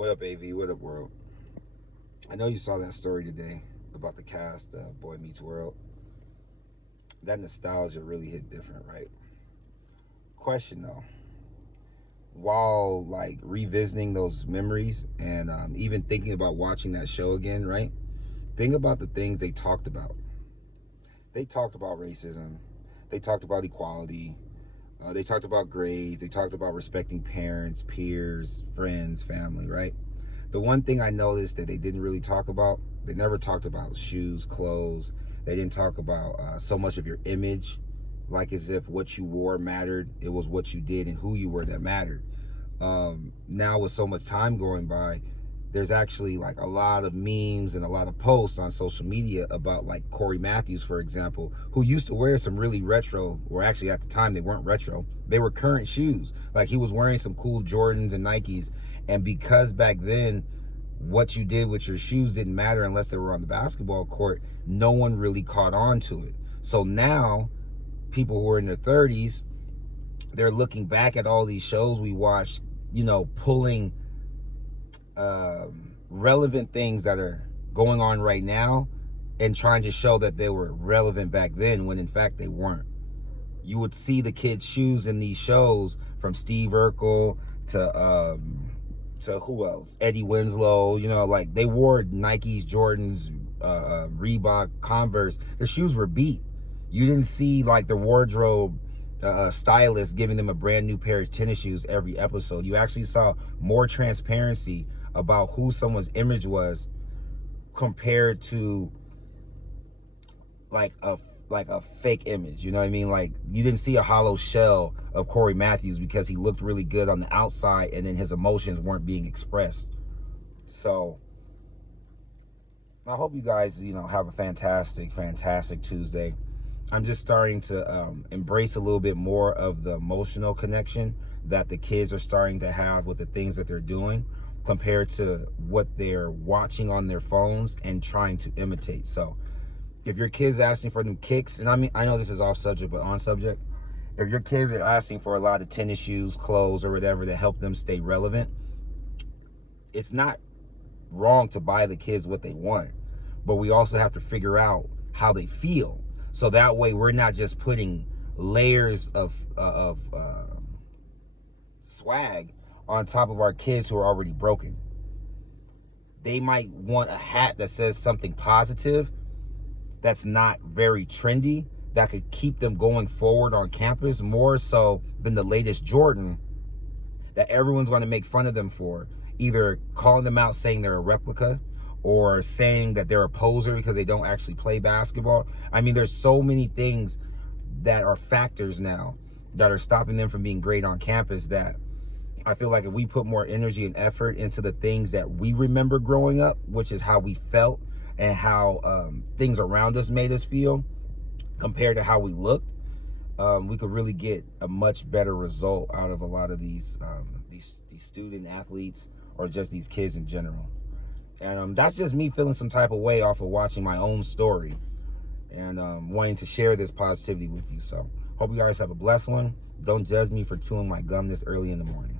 What up, AV? What up, world? I know you saw that story today about the cast of Boy Meets World. That nostalgia really hit different, right? Question though, while like revisiting those memories and even thinking about watching that show again, right? Think about the things they talked about. They talked about racism. They talked about equality. They talked about grades. They talked about respecting parents, peers, friends, family, right? The one thing I noticed that they didn't really talk about, they never talked about shoes, clothes. They didn't talk about so much of your image, like as if what you wore mattered. It was what you did and who you were that mattered. Now with so much time going by, there's actually like a lot of memes and a lot of posts on social media about like Corey Matthews, for example, who used to wear some really retro, or actually at the time they weren't retro, they were current shoes. Like he was wearing some cool Jordans and Nikes, and because back then what you did with your shoes didn't matter unless they were on the basketball court, no one really caught on to it. So now people who are in their 30s, they're looking back at all these shows we watched, pulling relevant things that are going on right now and trying to show that they were relevant back then when in fact they weren't. You would see the kids' shoes in these shows, from Steve Urkel to who else? Eddie Winslow. Like they wore Nikes, Jordans, Reebok, Converse. Their shoes were beat. You didn't see like the wardrobe stylist giving them a brand new pair of tennis shoes every episode. You actually saw more transparency about who someone's image was compared to like a fake image. You know what I mean? Like you didn't see a hollow shell of Corey Matthews because he looked really good on the outside and then his emotions weren't being expressed. So I hope you guys, have a fantastic Tuesday. I'm just starting to embrace a little bit more of the emotional connection that the kids are starting to have with the things that they're doing compared to what they're watching on their phones and trying to imitate. So if your kids asking for them kicks, and I know this is off subject, but on subject, if your kids are asking for a lot of tennis shoes, clothes, or whatever to help them stay relevant, it's not wrong to buy the kids what they want, but we also have to figure out how they feel. So that way we're not just putting layers of swag on top of our kids who are already broken. They might want a hat that says something positive, that's not very trendy, that could keep them going forward on campus more so than the latest Jordan that everyone's going to make fun of them for, either calling them out saying they're a replica or saying that they're a poser because they don't actually play basketball. I mean, there's so many things that are factors now that are stopping them from being great on campus that I feel like if we put more energy and effort into the things that we remember growing up, which is how we felt and how things around us made us feel compared to how we looked, we could really get a much better result out of a lot of these student athletes or just these kids in general. And that's just me feeling some type of way off of watching my own story and wanting to share this positivity with you. So hope you guys have a blessed one. Don't judge me for chewing my gum this early in the morning.